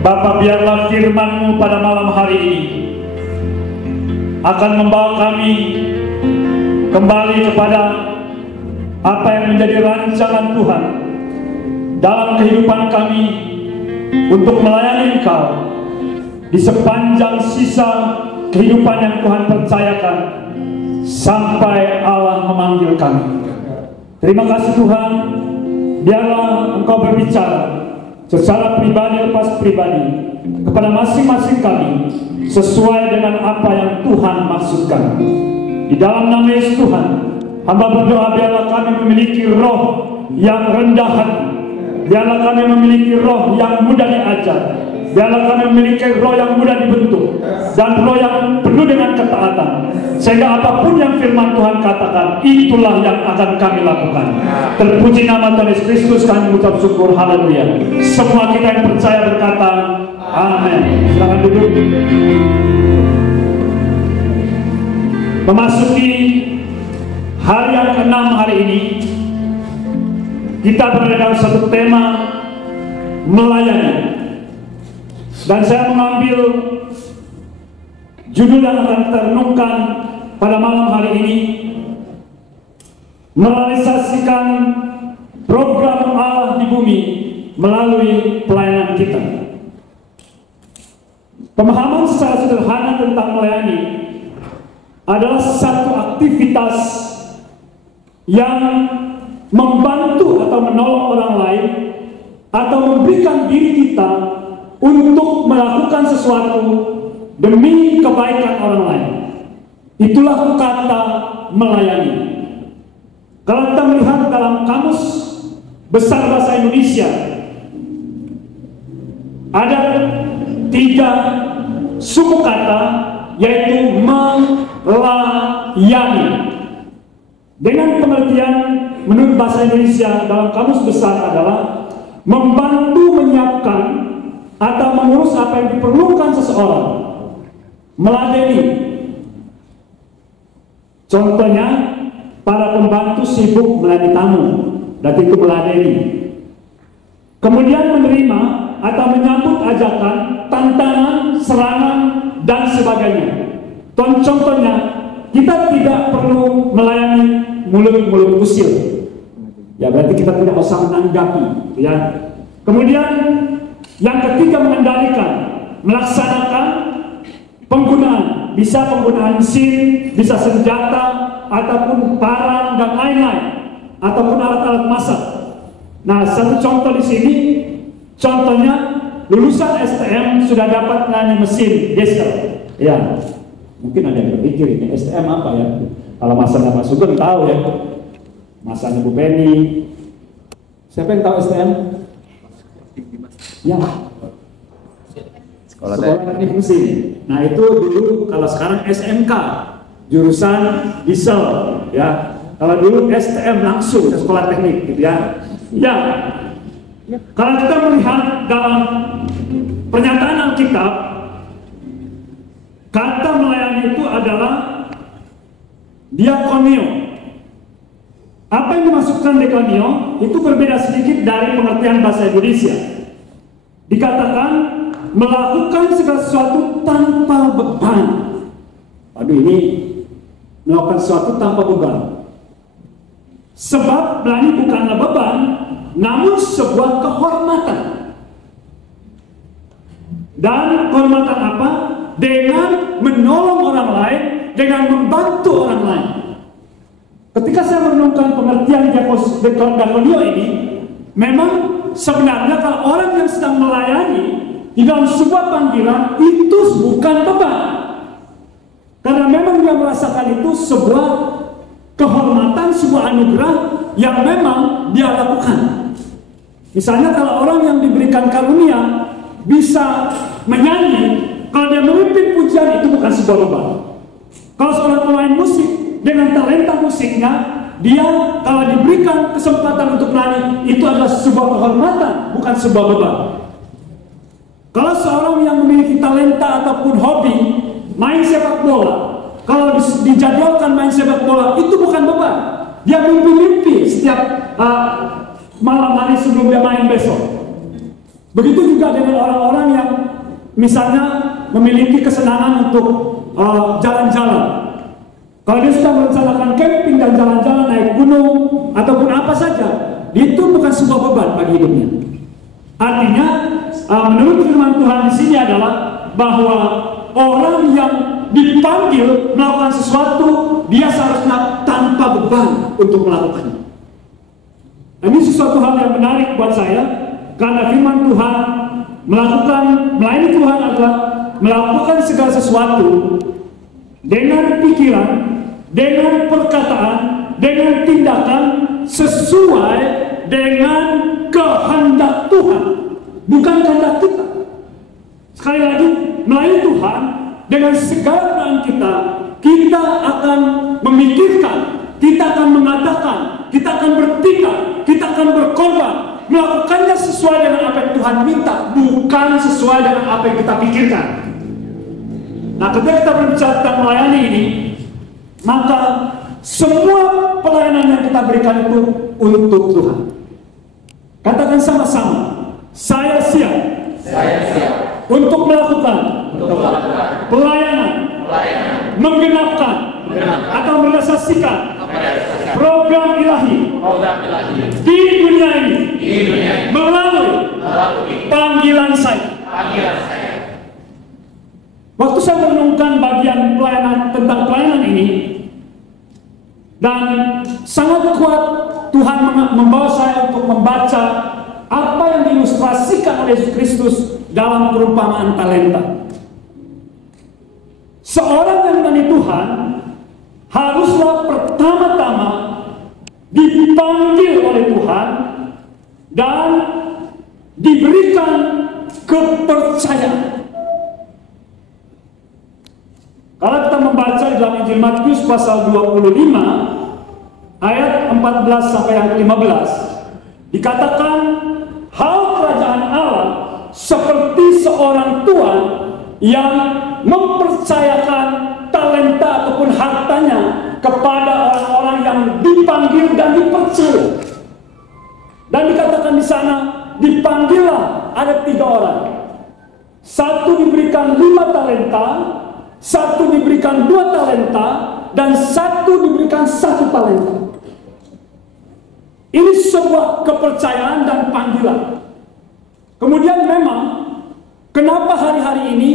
Bapa, biarlah firman-Mu pada malam hari ini akan membawa kami kembali kepada apa yang menjadi rancangan Tuhan dalam kehidupan kami untuk melayani Engkau di sepanjang sisa kehidupan yang Tuhan percayakan sampai Allah memanggil kami. Terima kasih Tuhan, biarlah Engkau berbicara secara pribadi lepas pribadi kepada masing-masing kami sesuai dengan apa yang Tuhan maksudkan. Di dalam nama Yesus Tuhan, hamba berdoa biarlah kami memiliki roh yang rendah hati, biarlah kami memiliki roh yang mudah diajar, biarlah kami memiliki roh yang mudah dibentuk, dan roh yang penuh dengan ketaatan, sehingga apapun yang firman Tuhan katakan, itulah yang akan kami lakukan. Terpuji nama Tuhan Yesus Kristus, kami mengucap syukur, haleluya. Semua kita yang percaya berkata, amin. Silakan duduk. Memasuki hari yang ke-6 hari ini, kita berada dalam satu tema melayani. Dan saya mengambil judul yang akan kita renungkan pada malam hari ini, merealisasikan program Allah di bumi melalui pelayanan kita. Pemahaman secara sederhana tentang melayani adalah satu aktivitas yang membantu atau menolong orang lain atau memberikan diri kita untuk melakukan sesuatu demi kebaikan orang lain. Itulah kata melayani. Kalau kita melihat dalam kamus besar bahasa Indonesia, ada 3 suku kata, yaitu melayani. Dengan pengertian menurut bahasa Indonesia dalam kamus besar adalah membantu menyiapkan atau mengurus apa yang diperlukan seseorang. Meladeni. Contohnya, para pembantu sibuk melayani tamu, dan itu meladeni. Kemudian menerima atau menyambut ajakan, tantangan, serangan, dan sebagainya. Contohnya, kita tidak perlu melayani mulut-mulut usil. Ya, berarti kita tidak usah menanggapi, ya. Kemudian yang ketiga, mengendalikan, melaksanakan penggunaan, bisa penggunaan mesin, bisa senjata, ataupun parang dan lain-lain, ataupun alat-alat masak. Nah, satu contoh di sini, contohnya lulusan STM sudah dapat melayani mesin diesel. Ya, mungkin ada yang berpikir ini STM apa ya? Kalau masanya Pak Sugeng tahu ya, masanya Bu Penny. Siapa yang tahu STM? Ya, sekolah teknik mesin. Nah, itu dulu, kalau sekarang SMK, jurusan diesel, ya. Kalau dulu STM langsung sekolah teknik, gitu ya. Ya, kalau kita melihat dalam pernyataan Alkitab, kata melayani itu adalah diakonio. Apa yang dimaksudkan diakonio itu berbeda sedikit dari pengertian bahasa Indonesia. Dikatakan melakukan segala sesuatu tanpa beban. Aduh, ini melakukan sesuatu tanpa beban. Sebab melayani bukanlah beban, namun sebuah kehormatan. Dan kehormatan apa? Dengan menolong orang lain, dengan membantu orang lain. Ketika saya merenungkan pengertian diakonio ini, memang sebenarnya kalau orang yang sedang melayani di dalam sebuah panggilan itu bukan beban, karena memang dia merasakan itu sebuah kehormatan, sebuah anugerah yang memang dia lakukan. Misalnya kalau orang yang diberikan karunia bisa menyanyi, kalau dia memimpin pujian itu bukan sebuah beban. Kalau seorang pemain musik dengan talenta musiknya, dia kalau diberikan kesempatan untuk menyanyi, itu adalah sebuah kehormatan, bukan sebuah beban. Kalau seorang yang memiliki talenta ataupun hobi main sepak bola, kalau dijadwalkan main sepak bola, itu bukan beban. Dia mimpi-mimpi setiap malam hari sebelum dia main besok. Begitu juga dengan orang-orang yang misalnya memiliki kesenangan untuk jalan-jalan. Kalau dia sudah merencanakan camping dan jalan-jalan naik gunung ataupun apa saja, itu bukan sebuah beban bagi hidupnya. Artinya, menurut firman Tuhan di sini adalah bahwa orang yang dipanggil melakukan sesuatu, dia seharusnya tanpa beban untuk melakukannya. Ini sesuatu hal yang menarik buat saya, karena firman Tuhan melayani Tuhan adalah melakukan segala sesuatu dengan pikiran, dengan perkataan, dengan tindakan sesuai dengan kehendak Tuhan, bukan kehendak kita. Sekali lagi, melayani Tuhan dengan segala keadaan kita, kita akan memikirkan, kita akan mengatakan, kita akan bertindak, kita akan berkorban, melakukannya sesuai dengan apa yang Tuhan minta, bukan sesuai dengan apa yang kita pikirkan. Nah, ketika kita berbicara tentang melayani ini, maka semua pelayanan yang kita berikan itu untuk Tuhan. Katakan sama-sama, saya siap. Untuk melakukan pelayanan, menggenapkan atau merealisasikan program ilahi di dunia ini melalui panggilan saya. Waktu saya merenungkan bagian pelayanan tentang pelayanan ini, dan sangat kuat Tuhan membawa saya untuk membaca apa yang diilustrasikan oleh Yesus Kristus dalam perumpamaan talenta. Seorang yang melayani Tuhan haruslah pertama-tama dipanggil oleh Tuhan dan diberikan kepercayaan. Kalau kita membaca di dalam Injil Matius pasal 25 ayat 14 sampai yang 15, dikatakan hal kerajaan Allah seperti seorang tuan yang mempercayakan talenta ataupun hartanya kepada orang-orang yang dipanggil dan dipercaya. Dan dikatakan di sana, dipanggillah ada 3 orang. Satu diberikan 5 talenta, satu diberikan 2 talenta, dan satu diberikan 1 talenta. Ini sebuah kepercayaan dan panggilan. Kemudian memang, kenapa hari-hari ini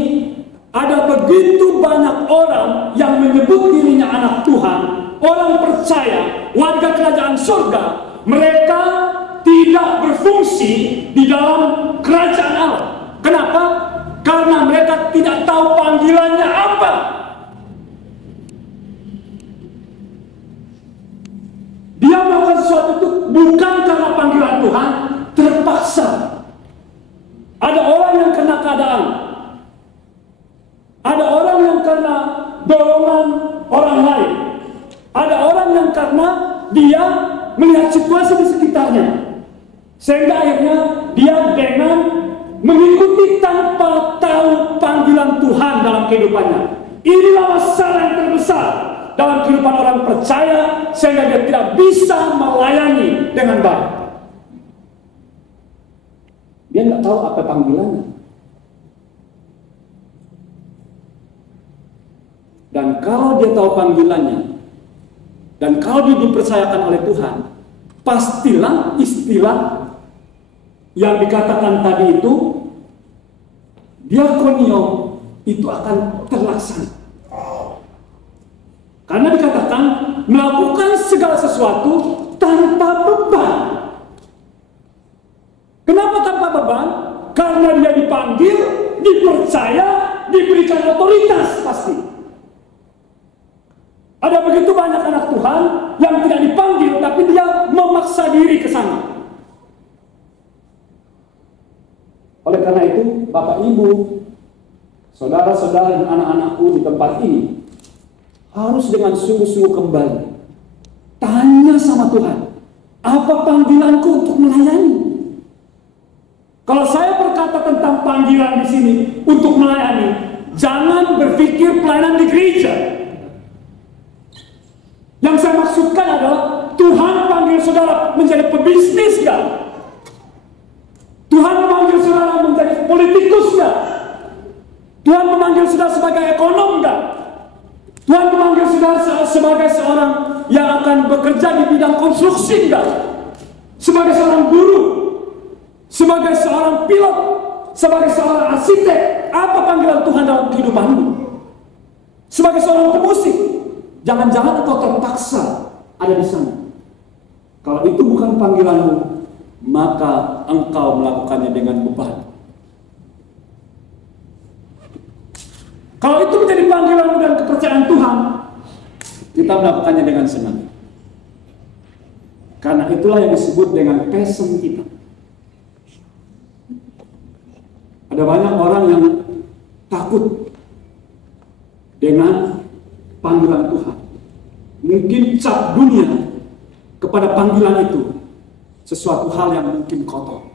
ada begitu banyak orang yang menyebut dirinya anak Tuhan, orang percaya, warga kerajaan surga, mereka tidak berfungsi di dalam kerajaan Allah. Kenapa? Karena mereka tidak tahu panggilannya apa. Dia melakukan sesuatu itu bukan karena panggilan Tuhan, terpaksa. Ada orang yang karena keadaan, ada orang yang karena dorongan orang lain, ada orang yang karena dia melihat situasi di sekitarnya, sehingga akhirnya dia dengan mengikuti tanpa tahu panggilan Tuhan dalam kehidupannya. Inilah masalah yang terbesar dalam kehidupan orang percaya, sehingga dia tidak bisa melayani dengan baik. Dia nggak tahu apa panggilannya. Dan kalau dia tahu panggilannya, dan kalau dia dipercayakan oleh Tuhan, pastilah istilah yang dikatakan tadi itu, diakonio, itu akan terlaksana. Karena dikatakan melakukan segala sesuatu tanpa beban. Kenapa tanpa beban? Karena dia dipanggil, dipercaya, diberikan otoritas pasti. Ada begitu banyak anak Tuhan yang tidak dipanggil, tapi dia memaksa diri ke sana. Oleh karena itu, Bapak Ibu, saudara-saudara dan anak-anakku di tempat ini harus dengan sungguh-sungguh kembali tanya sama Tuhan, apa panggilanku untuk melayani? Kalau saya berkata tentang panggilan di sini untuk melayani, jangan berpikir pelayanan di gereja. Yang saya maksudkan adalah Tuhan panggil saudara menjadi pebisnis, kan? Tuhan panggil saudara politikus enggak? Tuhan memanggil saudara sebagai ekonom enggak? Tuhan memanggil saudara sebagai seorang yang akan bekerja di bidang konstruksi enggak? Sebagai seorang guru, sebagai seorang pilot, sebagai seorang arsitek, apa panggilan Tuhan dalam kehidupanmu? Sebagai seorang pemusik, jangan-jangan engkau terpaksa ada di sana. Kalau itu bukan panggilanmu, maka engkau melakukannya dengan beban. Kalau itu menjadi panggilanmu dan kepercayaan Tuhan, kita melakukannya dengan senang. Karena itulah yang disebut dengan passion kita. Ada banyak orang yang takut dengan panggilan Tuhan. Mungkin cap dunia kepada panggilan itu sesuatu hal yang mungkin kotor.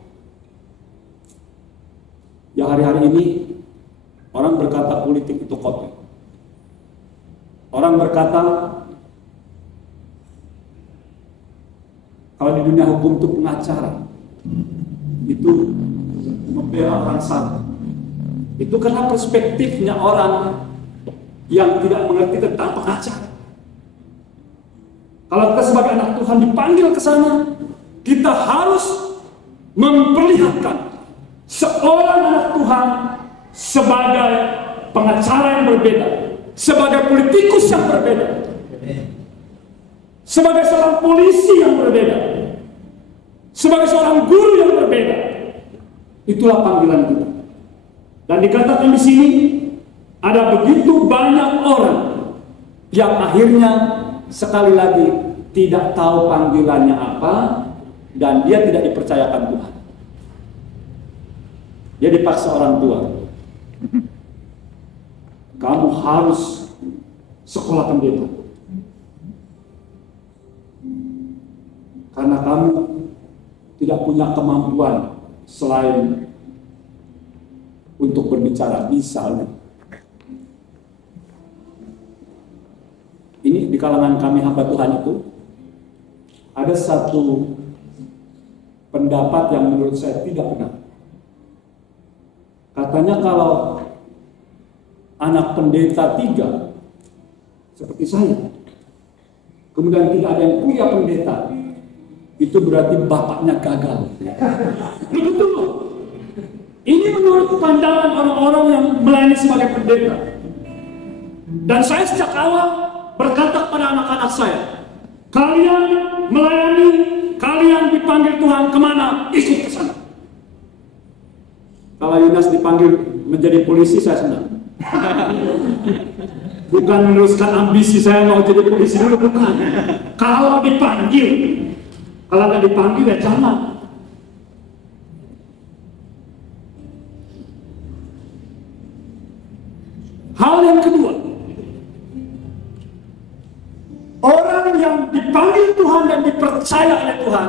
Ya, hari-hari ini orang berkata politik itu kotor. Orang berkata kalau di dunia hukum itu pengacara itu membela orang salah. Itu karena perspektifnya orang yang tidak mengerti tentang pengacara. Kalau kita sebagai anak Tuhan dipanggil ke sana, kita harus memperlihatkan seorang anak Tuhan sebagai pengacara yang berbeda, sebagai politikus yang berbeda, sebagai seorang polisi yang berbeda, sebagai seorang guru yang berbeda. Itulah panggilan kita. Dan dikatakan di sini ada begitu banyak orang yang akhirnya sekali lagi tidak tahu panggilannya apa dan dia tidak dipercayakan Tuhan. Dia dipaksa orang tua. Kamu harus sekolah pendeta. Karena kamu tidak punya kemampuan selain untuk berbicara, misalnya. Ini di kalangan kami hamba Tuhan itu ada satu pendapat yang menurut saya tidak benar. Katanya kalau anak pendeta 3 seperti saya, kemudian tidak ada yang punya pendeta, itu berarti bapaknya gagal. Begitu loh. Ini menurut pandangan orang-orang yang melayani sebagai pendeta. Dan saya sejak awal berkata kepada anak-anak saya, kalian melayani, kalian dipanggil Tuhan kemana? Ikut ke sana. Kalau Yunas dipanggil menjadi polisi, saya senang. Bukan meneruskan ambisi saya mau jadi polisi dulu, bukan. Kalau dipanggil, kalau nggak dipanggil ya jangan. Hal yang kedua, orang yang dipanggil Tuhan dan dipercaya oleh Tuhan,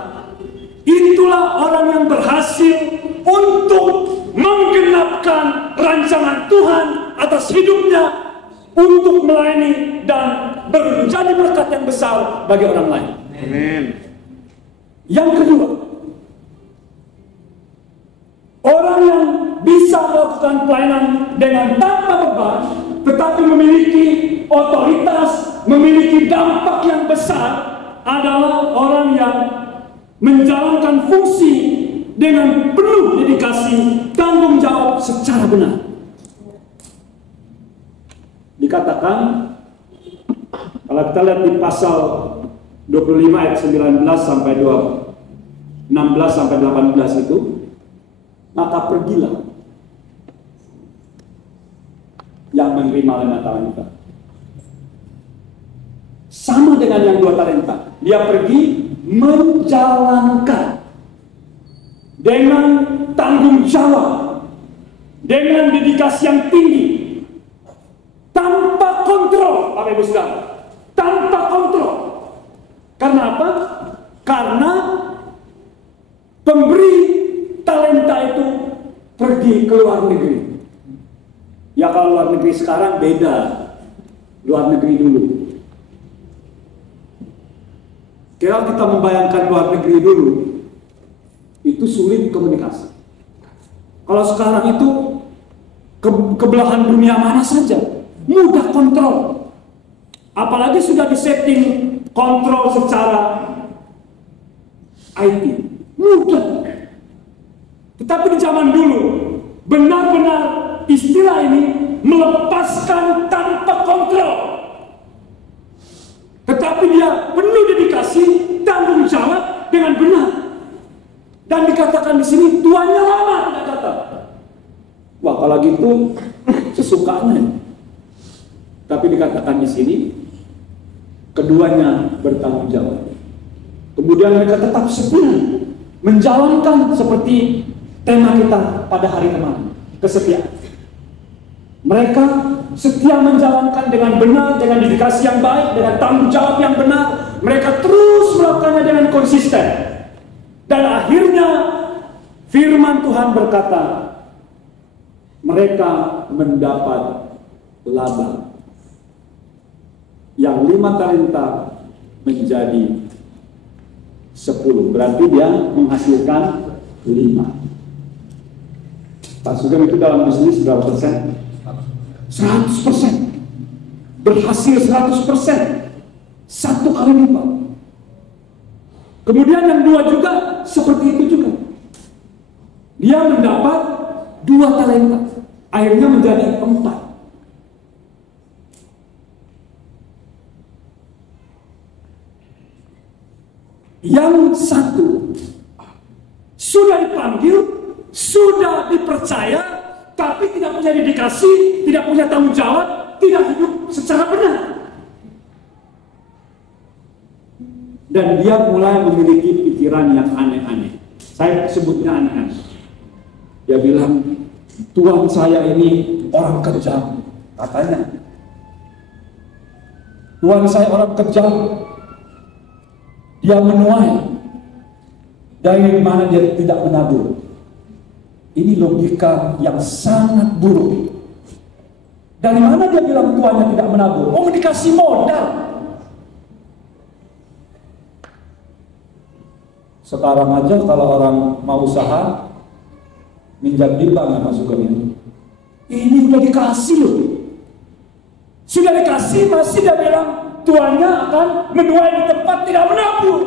itulah orang yang berhasil untuk menggenapkan rancangan Tuhan atas hidupnya untuk melayani dan menjadi berkat yang besar bagi orang lain. Amin. Yang kedua, orang yang bisa melakukan pelayanan dengan tanpa beban, tetapi memiliki otoritas, memiliki dampak yang besar, adalah orang yang menjalankan fungsi dengan penuh dedikasi, tanggung jawab secara benar. Dikatakan, kalau kita lihat di pasal 25 ayat 19 sampai 16 sampai 18 itu, maka pergilah yang menerima 5 talenta. Sama dengan yang 2 talenta. Dia pergi menjalankan dengan tanggung jawab, dengan dedikasi yang tinggi, tanpa kontrol, Bapak Ibu Saudara, tanpa kontrol. Karena apa? Karena pemberi talenta itu pergi ke luar negeri. Ya kalau luar negeri sekarang beda, luar negeri dulu. Kalau kita membayangkan luar negeri dulu, itu sulit komunikasi. Kalau sekarang itu kebelahan dunia mana saja mudah kontrol. Apalagi sudah disetting kontrol secara IT, mudah. Tetapi di zaman dulu benar-benar istilah ini melepaskan tanpa kontrol. Tetapi dia penuh dedikasi, tanggung jawab dengan benar. Dan dikatakan di sini tuannya lama, tidak kata. Wah, kalau gitu sesukanya. Tapi dikatakan di sini keduanya bertanggung jawab. Kemudian mereka tetap setia menjalankan seperti tema kita pada hari kemarin, kesetiaan. Mereka setia menjalankan dengan benar, dengan dedikasi yang baik, dengan tanggung jawab yang benar. Mereka terus melakukannya dengan konsisten. Dan akhirnya firman Tuhan berkata, mereka mendapat laba. Yang 5 talenta menjadi 10. Berarti dia menghasilkan 5. Pak Sugeng itu dalam bisnis berapa persen? 100%. Berhasil 100%. 1 kali lipat. Kemudian yang 2 juga seperti itu juga. Dia mendapat 2 talenta. Akhirnya menjadi 4. Yang 1 sudah dipanggil, sudah dipercaya, tapi tidak punya dedikasi, tidak punya tanggung jawab, tidak hidup secara benar. Dan dia mulai memiliki pikiran yang aneh-aneh. Saya sebutnya aneh-aneh. Dia bilang, Tuhan saya ini orang kejam, katanya. Tuhan saya orang kejam. Dia menuai. Dari mana dia tidak menabur. Ini logika yang sangat buruk. Dari mana dia bilang tuannya tidak menabur? Oh, dikasih modal. Sekarang aja kalau orang mau usaha, minjam di bank nggak masuk ke ini. Ini udah dikasih loh. Sudah dikasih, masih dia bilang tuannya akan menuai di tempat tidak menabur.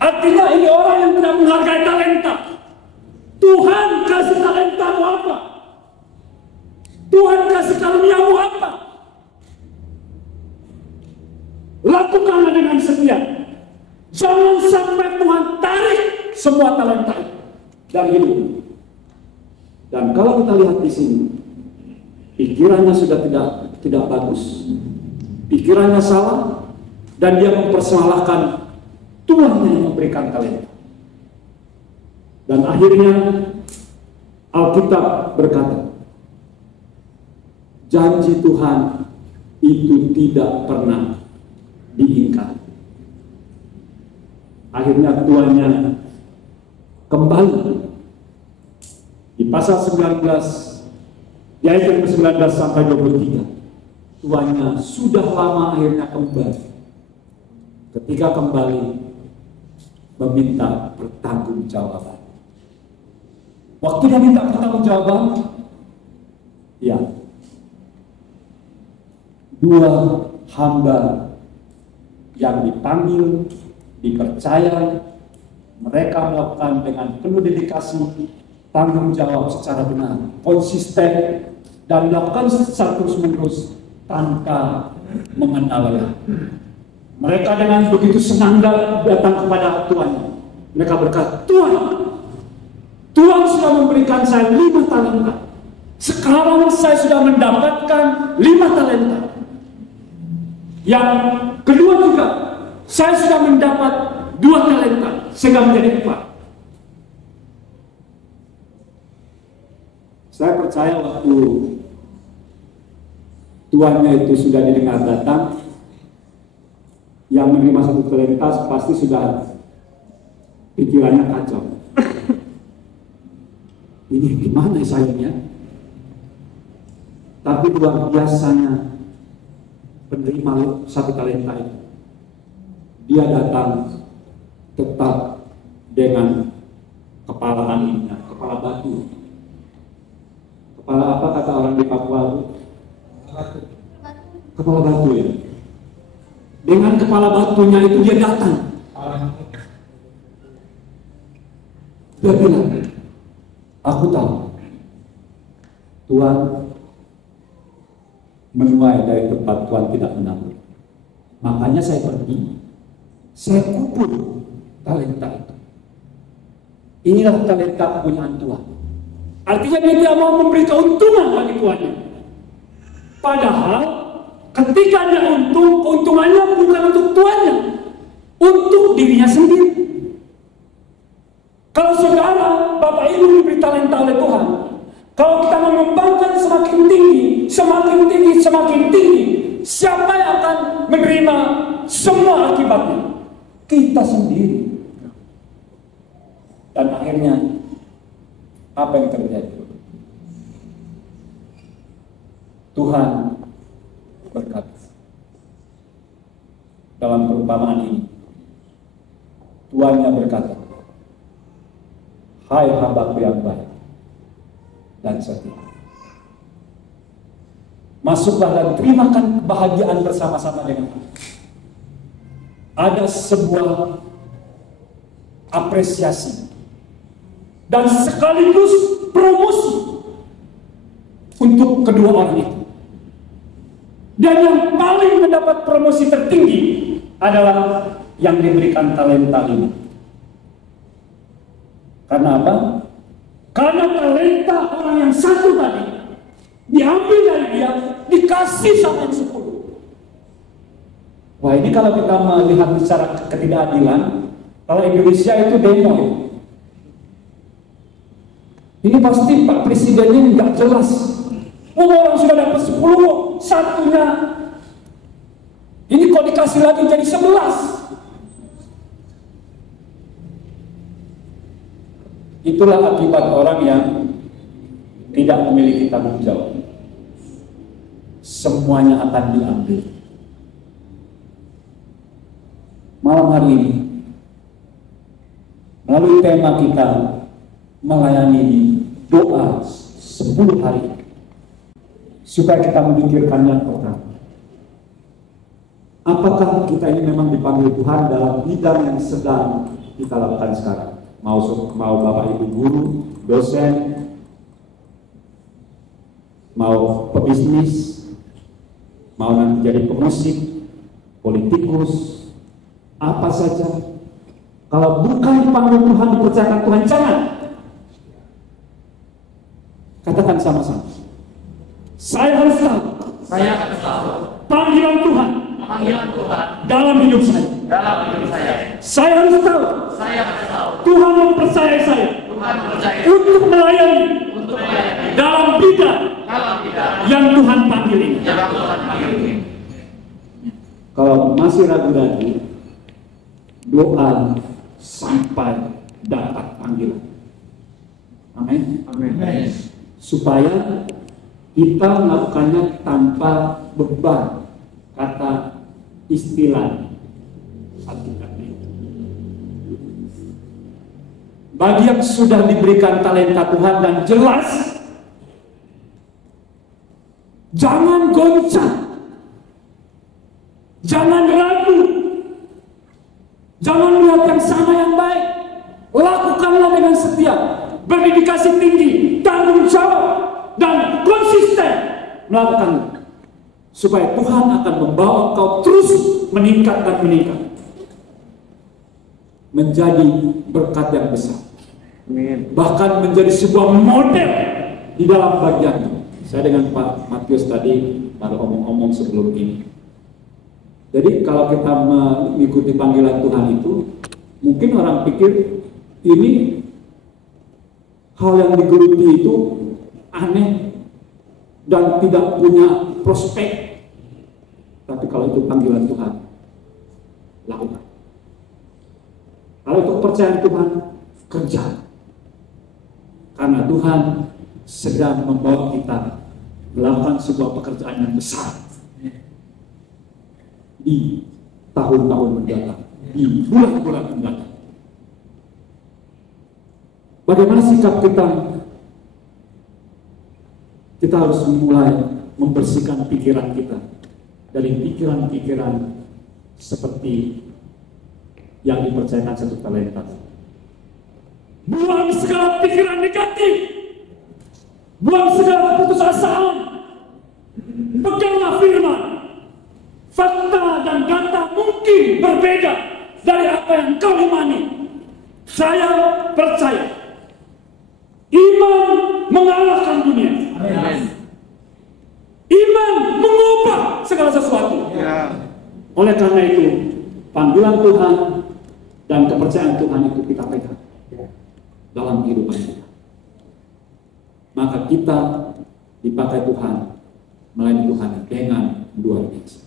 Artinya ini orang yang tidak menghargai talenta. Tuhan kasih talentamu apa? Tuhan kasih karuniamu apa? Lakukanlah dengan setia. Jangan sampai Tuhan tarik semua talenta dari hidup. Dan kalau kita lihat di sini, pikirannya sudah tidak bagus. Pikirannya salah dan dia mempersalahkan Tuhan yang memberikan talenta. Dan akhirnya Alkitab berkata, janji Tuhan itu tidak pernah diingkari. Akhirnya tuannya kembali di pasal 19 di ayat yang ke-19 sampai 23. Tuannya sudah lama akhirnya kembali. Ketika kembali meminta pertanggungjawaban. Waktu dia minta pertanggungjawaban, ya, 2 hamba yang dipanggil, dipercaya, mereka melakukan dengan penuh dedikasi, tanggung jawab secara benar, konsisten, dan melakukan secara terus-menerus tanpa mengenal lelah. Mereka dengan begitu senang datang kepada Tuhan. Mereka berkata, Tuhan sudah memberikan saya 5 talenta. Sekarang saya sudah mendapatkan 5 talenta. Yang kedua juga, saya sudah mendapat 2 talenta, sehingga menjadi 4. Saya percaya waktu tuannya itu sudah didengar datang, yang menerima 1 talenta pasti sudah pikirannya kacau. Ini gimana sayangnya? Tapi luar biasanya penerima 1 talenta itu, dia datang tetap dengan kepala anginnya, kepala batu. Kepala apa kata orang di Papua? Kepala batu ya. Dengan kepala batunya itu dia datang. Dia bilang, aku tahu Tuhan menuai dari tempat Tuhan tidak menabur. Makanya saya pergi, saya kubur talenta itu. Inilah talenta kepunyaan Tuhan. Artinya dia tidak mau memberi keuntungan bagi tuannya. Padahal ketika dia untung, keuntungannya bukan untuk tuannya, untuk dirinya sendiri. Kalau saudara, Bapak Ibu diberi talenta oleh Tuhan, kalau kita mengembangkan semakin tinggi, semakin tinggi, semakin tinggi, siapa yang akan menerima semua akibatnya? Kita sendiri. Dan akhirnya, apa yang terjadi? Tuhan berkata, dalam perumpamaan ini, tuannya berkata, hai hambaku yang baik dan setia, masuklah dan terimakan kebahagiaan bersama-sama dengan aku. Ada sebuah apresiasi dan sekaligus promosi untuk kedua orang itu. Dan yang paling mendapat promosi tertinggi adalah yang diberikan talenta ini. Karena apa? Karena talenta orang yang satu tadi diambil dari dia, dikasih sama yang 10. Wah, ini kalau kita melihat secara ketidakadilan, kalau Indonesia itu demo ya. Ini pasti Pak Presidennya nggak jelas. Orang sudah dapat 10, satunya ini kok dikasih lagi jadi 11. Itulah akibat orang yang tidak memiliki tanggung jawab. Semuanya akan diambil. Malam hari ini, melalui tema kita melayani di doa 10 hari, supaya kita memikirkan yang pertama. Apakah kita ini memang dipanggil Tuhan dalam bidang yang sedang kita lakukan sekarang? Mau Bapak Ibu guru, dosen, mau pebisnis, mau nanti jadi pemusik, politikus, apa saja. Kalau bukan dipanggil Tuhan, dipercayakan Tuhan, jangan. Katakan sama-sama. Saya harus tahu. Saya harus tahu Panggilan Tuhan dalam hidup saya. Saya harus tahu. Tuhan mempercayai saya untuk melayani dalam bidang yang Tuhan panggil ini. Kalau masih ragu-ragu, doa sampai dapat panggilan. Amin. Supaya kita melakukannya tanpa beban, kata istilah Alkitab. Bagi yang sudah diberikan talenta Tuhan dan jelas, jangan goncang, jangan ragu, jangan melihat yang sama yang baik, lakukanlah dengan setia, berdedikasi tinggi, tanggung jawab, dan konsisten melakukannya, supaya Tuhan akan membawa kau terus meningkat dan meningkat, menjadi berkat yang besar. Bahkan menjadi sebuah model di dalam bagiannya. Saya dengan Pak Matius tadi baru omong-omong sebelum ini. Jadi kalau kita mengikuti panggilan Tuhan itu, mungkin orang pikir ini hal yang digeluti itu aneh dan tidak punya prospek. Tapi kalau itu panggilan Tuhan, lakukan. Kalau itu kepercayaan Tuhan, kerja. Karena Tuhan sedang membawa kita melakukan sebuah pekerjaan yang besar di tahun-tahun mendatang, di bulan-bulan mendatang. Bagaimana sikap kita? Kita harus mulai membersihkan pikiran kita dari pikiran-pikiran seperti yang dipercayakan satu talenta. Buang segala pikiran negatif, buang segala putusasaan, peganglah firman. Fakta dan data mungkin berbeda dari apa yang kau imani. Saya percaya iman mengalahkan dunia. Amin. Iman mengubah segala sesuatu. Oleh karena itu, panggilan Tuhan dan kepercayaan Tuhan itu kita pegang dalam kehidupan kita. Maka kita dipakai Tuhan, melayani Tuhan dengan luar biasa.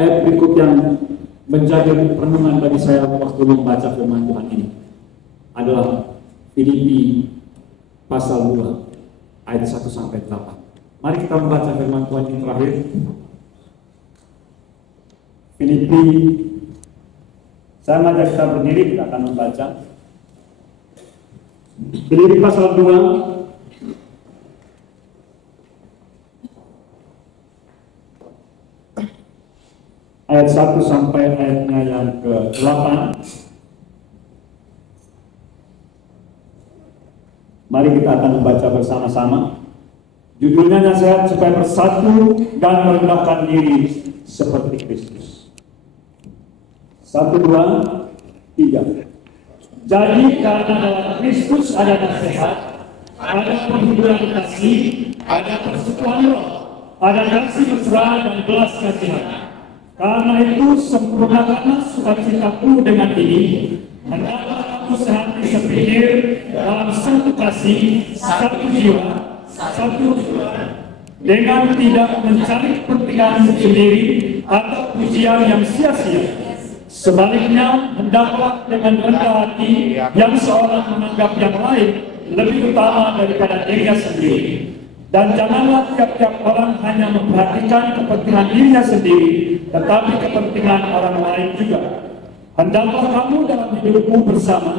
Ayat berikut yang menjadi renungan bagi saya waktu membaca firman Tuhan ini adalah Filipi pasal 2 ayat 1 sampai 8. Mari kita membaca firman Tuhan yang terakhir. Filipi, saya mengajak kita berdiri, kita akan membaca Filipi pasal 2 ayat 1 sampai ayatnya yang ke-8. Mari kita akan membaca bersama-sama. Judulnya nasihat supaya bersatu dan merendahkan diri seperti Kristus. 1, 2, 3. Jadi karena dalam Kristus ada nasihat, ada penghiburan kasih, ada persekutuan roh, ada kasih mesra dan belas kasihan. Karena itu sempurnakanlah sukacitaku dengan ini, hendaklah aku sehati sepikir dalam satu kasih, satu jiwa, satu tujuan, dengan tidak mencari kepentingan sendiri atau pujian yang sia-sia. Sebaliknya, hendaklah dengan rendah hati yang seorang menganggap yang lain lebih utama daripada dirinya sendiri. Dan janganlah tiap-tiap orang hanya memperhatikan kepentingan dirinya sendiri, tetapi kepentingan orang lain juga. Hendaklah kamu dalam hidupmu bersama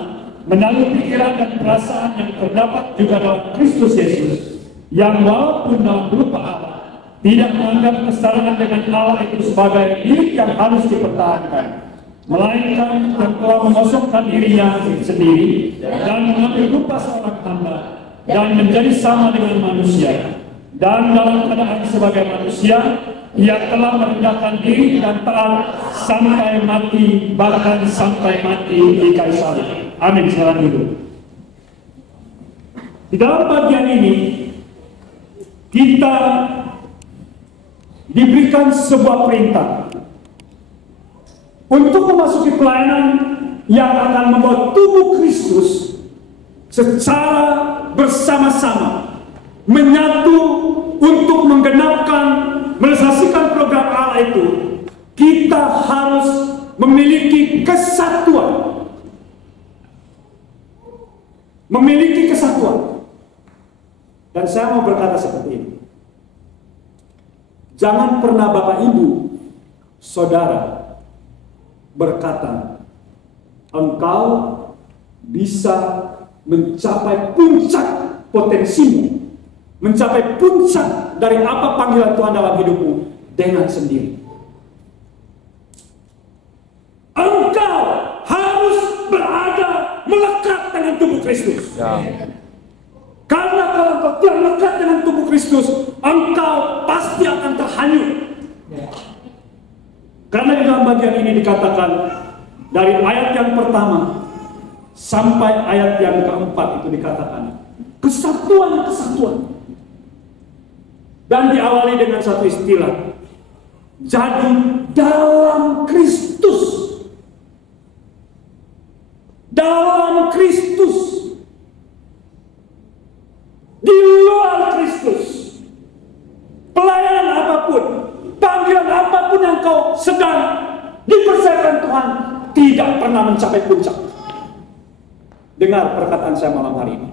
menaruh pikiran dan perasaan yang terdapat juga dalam Kristus Yesus, yang walaupun dalam berupa Allah, tidak menganggap kesetaraan dengan Allah itu sebagai milik yang harus dipertahankan, melainkan yang telah mengosongkan dirinya sendiri dan mengambil rupa seorang hamba dan menjadi sama dengan manusia. Dan dalam keadaan sebagai manusia, ia telah merendahkan diri dan taat sampai mati, bahkan sampai mati di kayu salib. Amin. Silakan dulu. Di dalam bagian ini kita diberikan sebuah perintah untuk memasuki pelayanan yang akan membawa tubuh Kristus secara bersama-sama menyatu untuk menggenapkan, merealisasikan program Allah itu. Kita harus memiliki kesatuan. Memiliki kesatuan. Dan saya mau berkata seperti ini. Jangan pernah Bapak Ibu, Saudara berkata, engkau bisa mencapai puncak potensimu, mencapai puncak dari apa panggilan Tuhan dalam hidupmu dengan sendiri. Engkau harus berada melekat dengan tubuh Kristus. Karena kalau engkau tidak melekat dengan tubuh Kristus, engkau pasti akan terhanyut. Karena di dalam bagian ini dikatakan dari ayat yang pertama sampai ayat yang keempat itu dikatakan kesatuan. Dan diawali dengan satu istilah. Jadi dalam Kristus. Dalam Kristus. Di luar Kristus. Pelayanan apapun, panggilan apapun yang kau sedang dipercayakan Tuhan tidak pernah mencapai puncak. Dengar perkataan saya malam hari ini.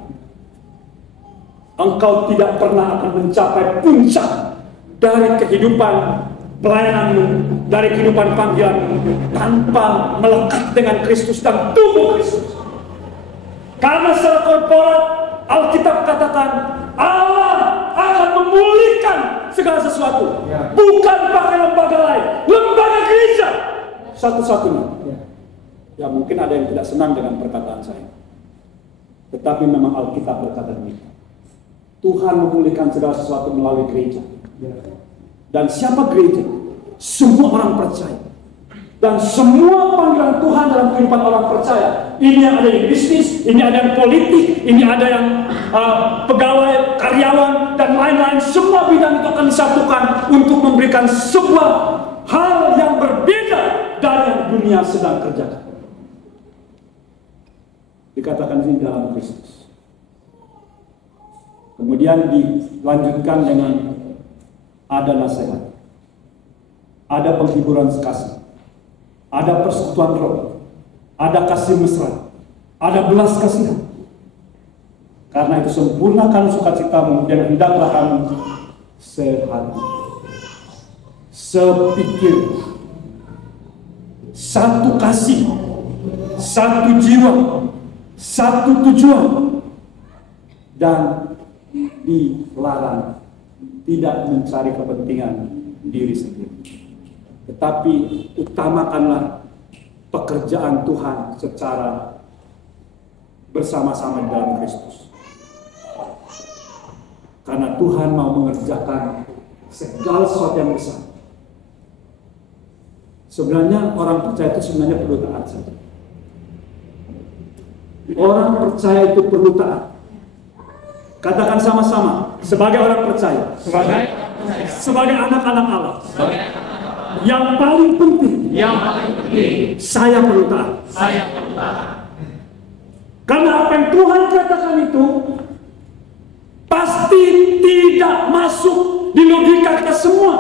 Engkau tidak pernah akan mencapai puncak dari kehidupan pelayananmu, dari kehidupan panggilanmu, tanpa melekat dengan Kristus dan tubuh Kristus. Karena secara korporat, Alkitab katakan Allah akan memulihkan segala sesuatu, bukan pakai lembaga lain, lembaga gereja satu-satunya. Ya mungkin ada yang tidak senang dengan perkataan saya, tetapi memang Alkitab berkata demikian. Tuhan memulihkan segala sesuatu melalui gereja. Dan siapa gereja? Semua orang percaya. Dan semua panggilan Tuhan dalam kehidupan orang percaya. Ini yang ada yang bisnis, ini ada yang politik, ini ada yang pegawai, karyawan, dan lain-lain. Semua bidang itu akan disatukan untuk memberikan sebuah hal yang berbeda dari yang dunia sedang kerjakan. Dikatakan ini dalam Kristus. Kemudian dilanjutkan dengan ada nasihat, ada penghiburan kasih, ada persekutuan roh, ada kasih mesra, ada belas kasihan. Karena itu sempurnakan sukacitamu dan hendaklah kamu sehati, sepikir, satu kasih, satu jiwa, satu tujuan, dan dilarang tidak mencari kepentingan diri sendiri, tetapi utamakanlah pekerjaan Tuhan secara bersama-sama dalam Kristus. Karena Tuhan mau mengerjakan segala sesuatu yang besar. Sebenarnya orang percaya itu sebenarnya perlu taat saja. Orang percaya itu perlu taat. Katakan sama-sama, sebagai orang percaya, sebagai anak-anak Allah, yang paling penting, saya perlu taat. Karena apa yang Tuhan katakan itu pasti tidak masuk di logika kita semua.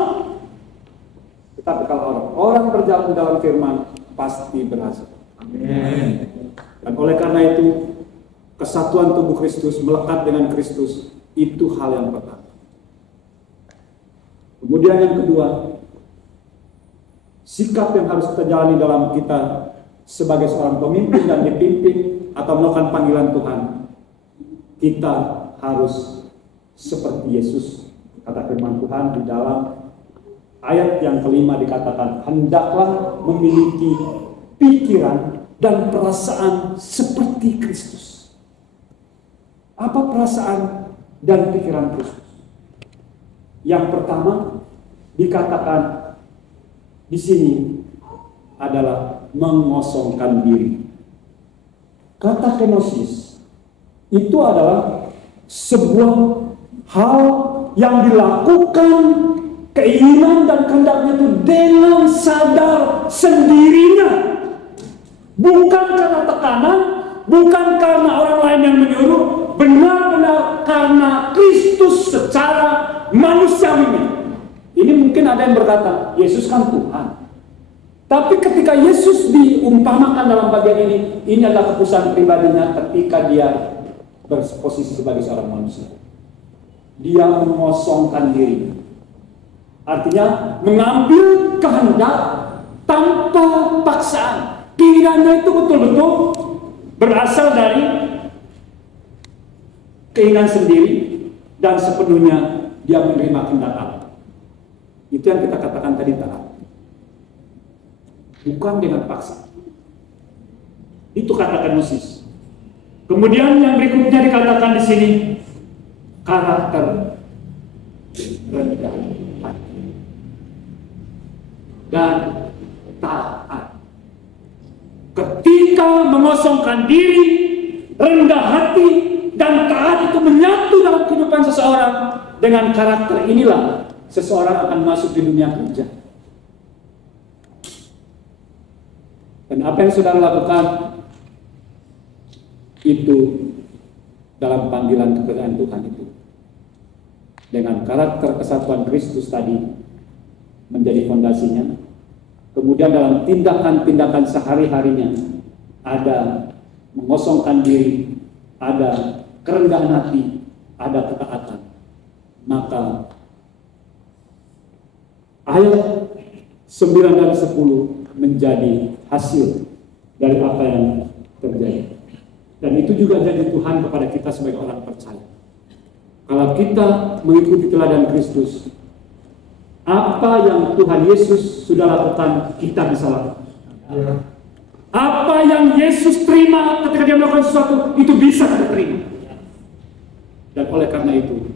Tetapi kalau orang berjalan dalam firman, pasti berhasil. Amin. Dan oleh karena itu, kesatuan tubuh Kristus, melekat dengan Kristus, itu hal yang pertama. Kemudian yang kedua, sikap yang harus kita jalani dalam kita sebagai seorang pemimpin dan dipimpin atau melakukan panggilan Tuhan, kita harus seperti Yesus. Kata firman Tuhan di dalam ayat yang kelima dikatakan, hendaklah memiliki pikiran dan perasaan seperti Kristus. Apa perasaan dan pikiran Kristus? Yang pertama dikatakan di sini adalah mengosongkan diri. Kata kenosis itu adalah sebuah hal yang dilakukan, keinginan dan kehendaknya itu dengan sadar sendirinya, bukan karena tekanan, bukan karena orang lain yang menyuruh, benar-benar karena Kristus secara manusiawinya. Ini mungkin ada yang berkata, Yesus kan Tuhan. Tapi ketika Yesus diumpamakan dalam bagian ini adalah keputusan pribadinya ketika dia berposisi sebagai seorang manusia. Dia mengosongkan diri. Artinya mengambil kehendak tanpa paksaan. Keinginannya itu betul-betul berasal dari keinginan sendiri dan sepenuhnya dia menerima kehendak Allah. Itu yang kita katakan tadi taat. Bukan dengan paksa. Itu kata kenosis. Kemudian yang berikutnya dikatakan di sini karakter rendah hati dan taat. Ketika mengosongkan diri, rendah hati dan taat itu menyatu dalam kehidupan seseorang, dengan karakter inilah seseorang akan masuk di dunia kerja. Dan apa yang saudara lakukan itu dalam panggilan kepekaan Tuhan itu, dengan karakter kesatuan Kristus tadi menjadi fondasinya. Kemudian dalam tindakan-tindakan sehari-harinya ada mengosongkan diri, ada kerendahan hati, ada ketaatan. Maka ayat 9 dan 10 menjadi hasil dari apa yang terjadi. Dan itu juga jadi Tuhan kepada kita sebagai orang percaya. Kalau kita mengikuti teladan Kristus, apa yang Tuhan Yesus sudah lakukan, kita bisa lakukan. Apa yang Yesus terima ketika dia melakukan sesuatu, itu bisa kita terima. Dan oleh karena itu,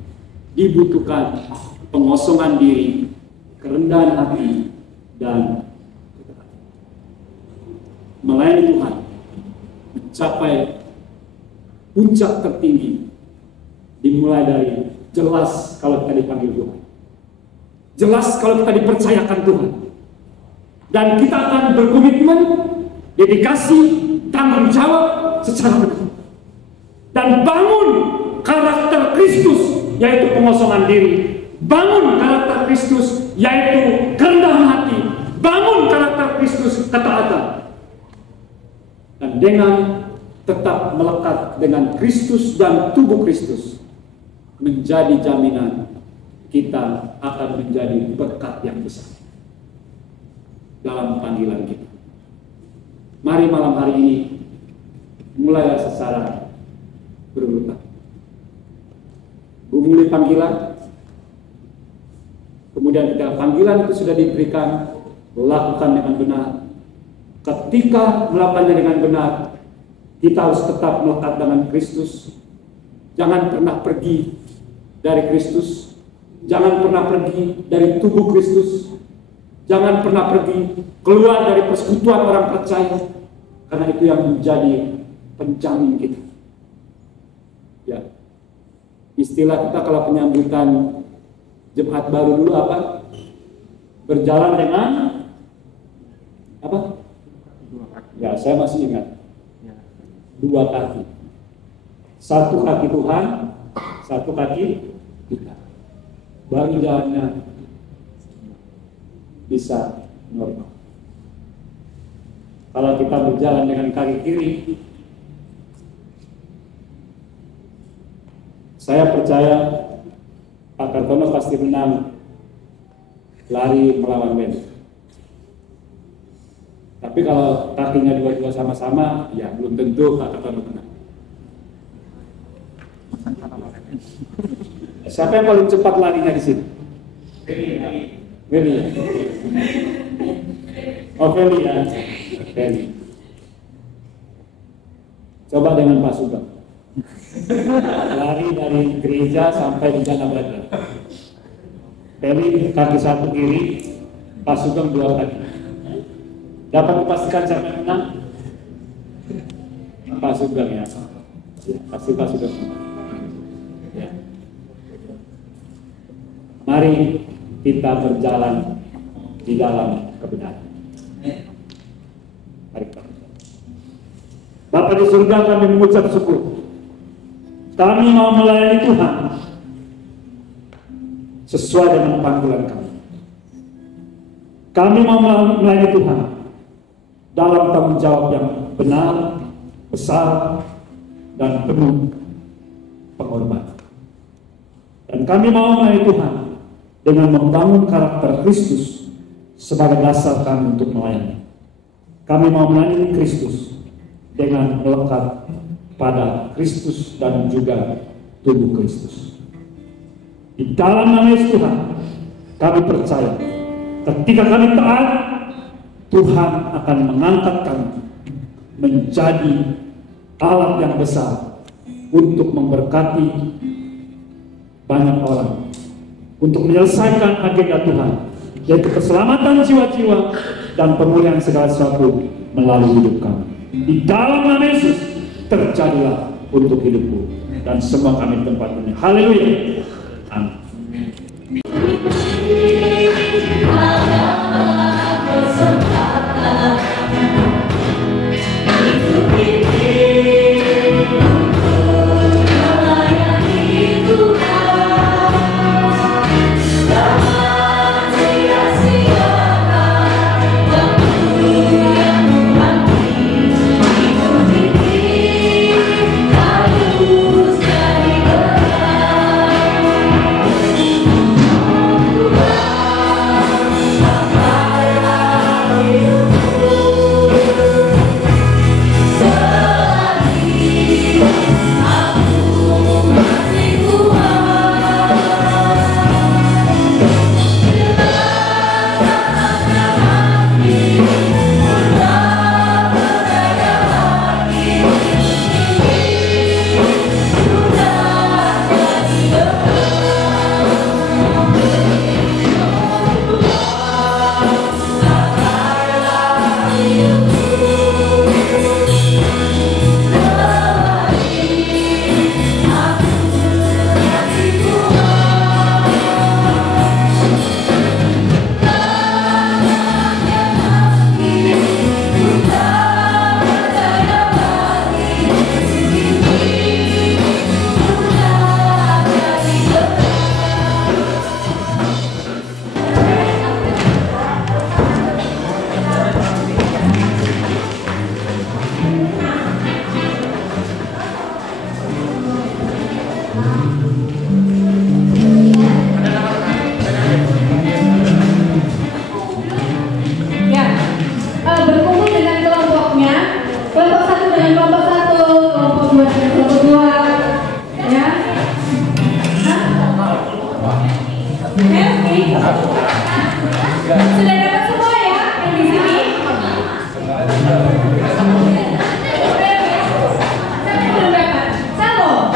dibutuhkan pengosongan diri, kerendahan hati, dan melayani Tuhan mencapai puncak tertinggi dimulai dari jelas kalau kita dipanggil Tuhan, jelas kalau kita dipercayakan Tuhan, dan kita akan berkomitmen, dedikasi, tanggung jawab secara benar, dan bangun karakter Kristus, yaitu pengosongan diri, bangun karakter Kristus, yaitu kerendahan hati, bangun karakter Kristus, ketaatan. Dan dengan tetap melekat dengan Kristus dan tubuh Kristus, menjadi jaminan kita akan menjadi berkat yang besar dalam panggilan kita. Mari malam hari ini mulailah secara berurutan. Memulai panggilan, kemudian ketika panggilan itu sudah diberikan, lakukan dengan benar. Ketika melakukannya dengan benar, kita harus tetap melekat dengan Kristus. Jangan pernah pergi dari Kristus. Jangan pernah pergi dari tubuh Kristus. Jangan pernah pergi keluar dari persekutuan orang percaya. Karena itu yang menjadi penjamin kita. Ya. Istilah kita kalau penyambutan Jemaat baru dulu apa? Berjalan dengan apa? Ya, saya masih ingat. 2 kaki. 1 kaki Tuhan, 1 kaki kita. Baru jalannya bisa normal. Kalau kita berjalan dengan kaki kiri, saya percaya Pak Kartono pasti menang lari melawan band. Tapi kalau kakinya dua-dua sama-sama, ya belum tentu Pak Kartono menang. Siapa yang paling cepat larinya di sini? Willy. Oh, Willy ya. Willy. Coba dengan Pak Sugeng. Lari dari gereja sampai di Jana Baja. Willy kaki 1 kiri, Pak Sugeng 2 kaki. Dapat dipastikan siapa yang menang? Pak Sugeng ya. Pasti Pak Sugeng. Ya. Mari kita berjalan di dalam kebenaran. Mari kita. Bapa di surga, kami mengucap syukur. Kami mau melayani Tuhan sesuai dengan panggilan kami. Kami mau melayani Tuhan dalam tanggung jawab yang benar, besar, dan penuh pengorbanan. Dan kami mau melayani Tuhan dengan membangun karakter Kristus sebagai dasar kami untuk melayani. Kami mau melayani Kristus dengan melekat pada Kristus dan juga tubuh Kristus. Di dalam nama Yesus Tuhan, kami percaya ketika kami taat, Tuhan akan mengangkat kami menjadi alat yang besar untuk memberkati banyak orang, untuk menyelesaikan agenda Tuhan, yaitu keselamatan jiwa-jiwa dan pemulihan segala sesuatu melalui hidup kami. Di dalam nama Yesus, terjadilah untuk hidupku dan semua kami di tempat ini. Haleluya. Amin. Sudah dapat semua ya yang di sini? Belum dapat. Salo.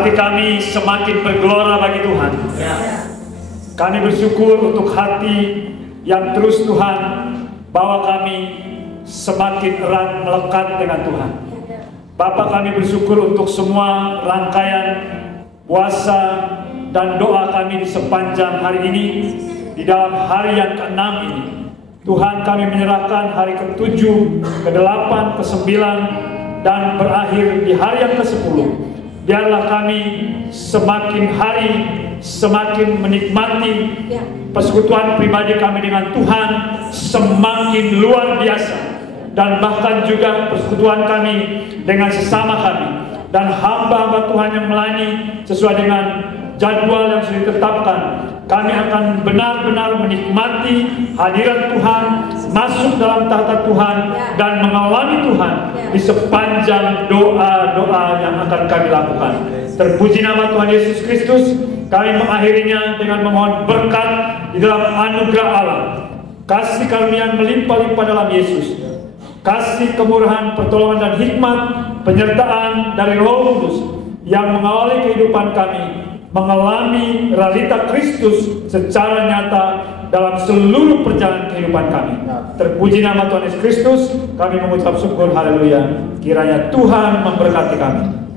hati kami semakin bergelora bagi Tuhan. Kami bersyukur untuk hati yang terus Tuhan bawa kami semakin erat melekat dengan Tuhan. Bapa, kami bersyukur untuk semua rangkaian puasa dan doa kami di sepanjang hari ini, di dalam hari yang ke-6 ini. Tuhan, kami menyerahkan hari ke-7, ke-8, ke-9, dan berakhir di hari yang ke-10. Biarlah kami semakin hari semakin menikmati persekutuan pribadi kami dengan Tuhan semakin luar biasa, dan bahkan juga persekutuan kami dengan sesama kami dan hamba-hamba Tuhan yang melayani sesuai dengan jadwal yang sudah ditetapkan. Kami akan benar-benar menikmati hadirat Tuhan, masuk dalam tahta Tuhan, dan mengalami Tuhan di sepanjang doa-doa yang akan kami lakukan. Terpuji nama Tuhan Yesus Kristus. Kami mengakhirinya dengan memohon berkat di dalam anugerah Allah, kasih karunia melimpah-limpah dalam Yesus, kasih kemurahan, pertolongan dan hikmat, penyertaan dari Roh Kudus yang mengawali kehidupan kami, mengalami realita Kristus secara nyata dalam seluruh perjalanan kehidupan kami. Terpuji nama Tuhan Yesus Kristus. Kami mengucap syukur, haleluya. Kiranya Tuhan memberkati kami.